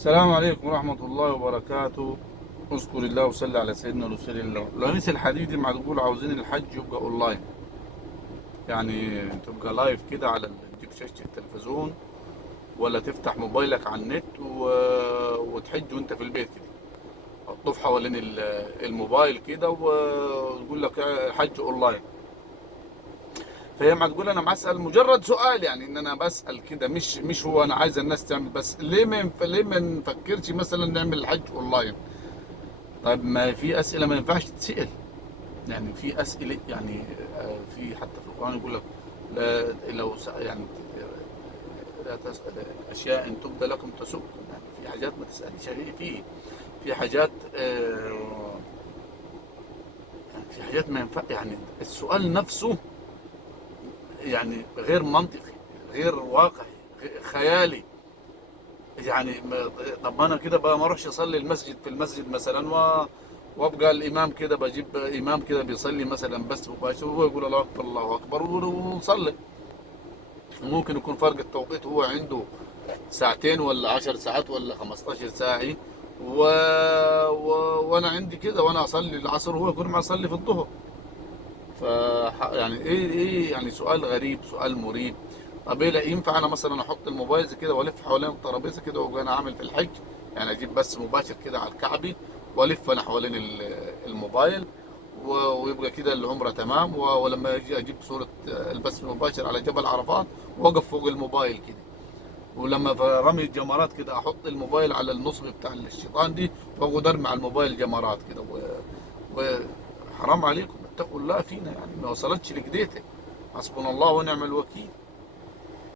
السلام عليكم ورحمة الله وبركاته. اذكر الله وصلي على سيدنا رسول الله. الأنيس الحديدي مع تقول عاوزين الحج يبقى أونلاين، يعني تبقى لايف كده على تجيب شاشة التلفزيون ولا تفتح موبايلك على النت وتحج وأنت في البيت كده، تطوف حوالين الموبايل كده ويقول لك حج أونلاين. فهي ما تقول انا بسال مجرد سؤال، يعني ان انا بسال كده، مش هو انا عايز الناس تعمل، بس ليه ما نفكرش مثلا نعمل الحج اونلاين؟ طيب ما في اسئله ما ينفعش تتسال، يعني في اسئله يعني في حتى في القران يقول لك لا لو يعني لا تسال اشياء ان تبدى لكم تسؤكم، يعني في حاجات ما تساليش في حاجات يعني في حاجات ما ينفع، يعني السؤال نفسه يعني غير منطقي، غير واقعي، خيالي. يعني طب ما انا كده بقى ما اروحش اصلي المسجد في المسجد مثلا وابقى الامام كده، بجيب امام كده بيصلي مثلا بس مباشر وهو يقول الله اكبر الله اكبر ونصلي. ممكن يكون فرق التوقيت هو عنده ساعتين ولا 10 ساعات ولا 15 ساعة و... و... وانا عندي كده، وانا اصلي العصر وهو يكون ما اصلي في الظهر. ف يعني ايه يعني سؤال غريب، سؤال مريب. طب ايه لا ينفع انا مثلا احط الموبايل زي كده والف حوالين الترابيزه كده وانا عامل في الحج؟ يعني اجيب بس مباشر كده على الكعبه والف انا حوالين الموبايل ويبقى كده العمره تمام، ولما اجي اجيب صوره البث المباشر على جبل عرفات واقف فوق الموبايل كده، ولما في رمي الجمرات كده احط الموبايل على النصب بتاع الشيطان دي واقعد ارمي على الموبايل جمرات كده وحرام عليكم اتقوا الله فينا، يعني ما وصلتش لكديته. حسبنا الله ونعم الوكيل.